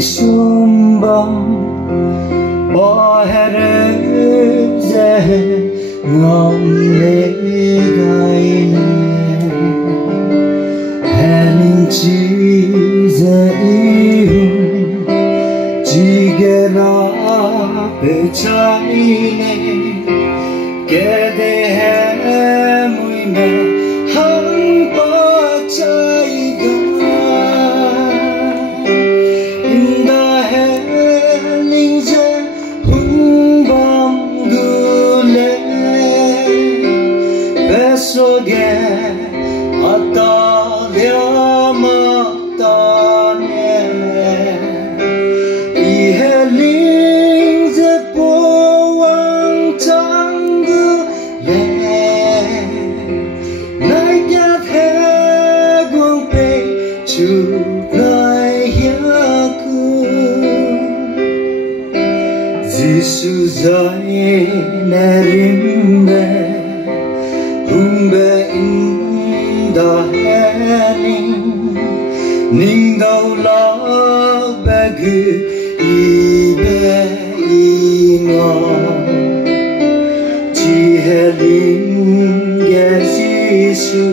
sum bom bỏ hết giờ ngom lệ gai hẹn chi giờ yêu chỉ gara pe chai ne ke de hai mui me hang pa chai ga in the healing je hun bam gule beso ge ata lya ma ta ne i healing je po wang chang gule nai ya the gong pe chu lai ya ku Jisu zai na rimbe humbe in da healing ning dau la bagu ibe ingo chi healing yes Jisu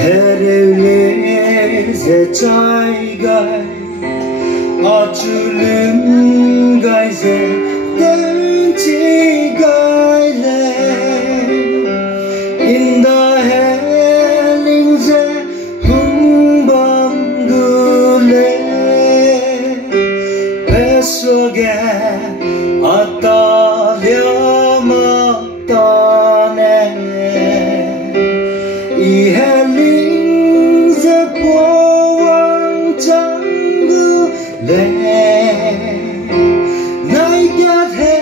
herele ze chai gai achulum gai ze den chi gai le in the healing ze hung bam gule peso ge ata lya ma ta ne i healing ze po wang chang gule nai ya the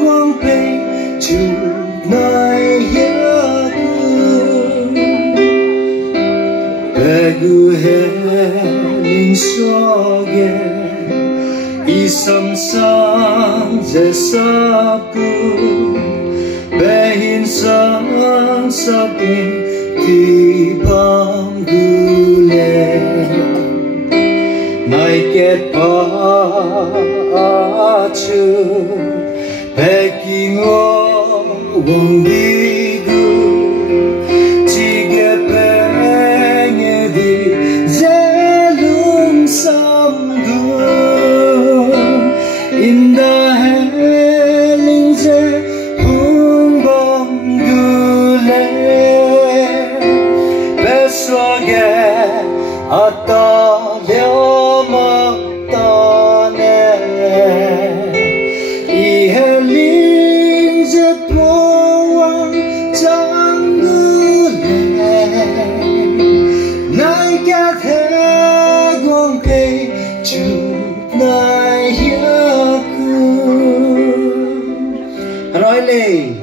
guang pe chu nai ya gu healing so ge i sam sang ze sa pu behin sang sa pin ti bam gule nai get pa chu peking o wong di gu chi ge peng di zelum sam gu in the healing ze hung bam gu le beso ge ata lya ma ta ne i healing ze po wang chang gu le nai ka the gong pe chu nai ya ku rồi lên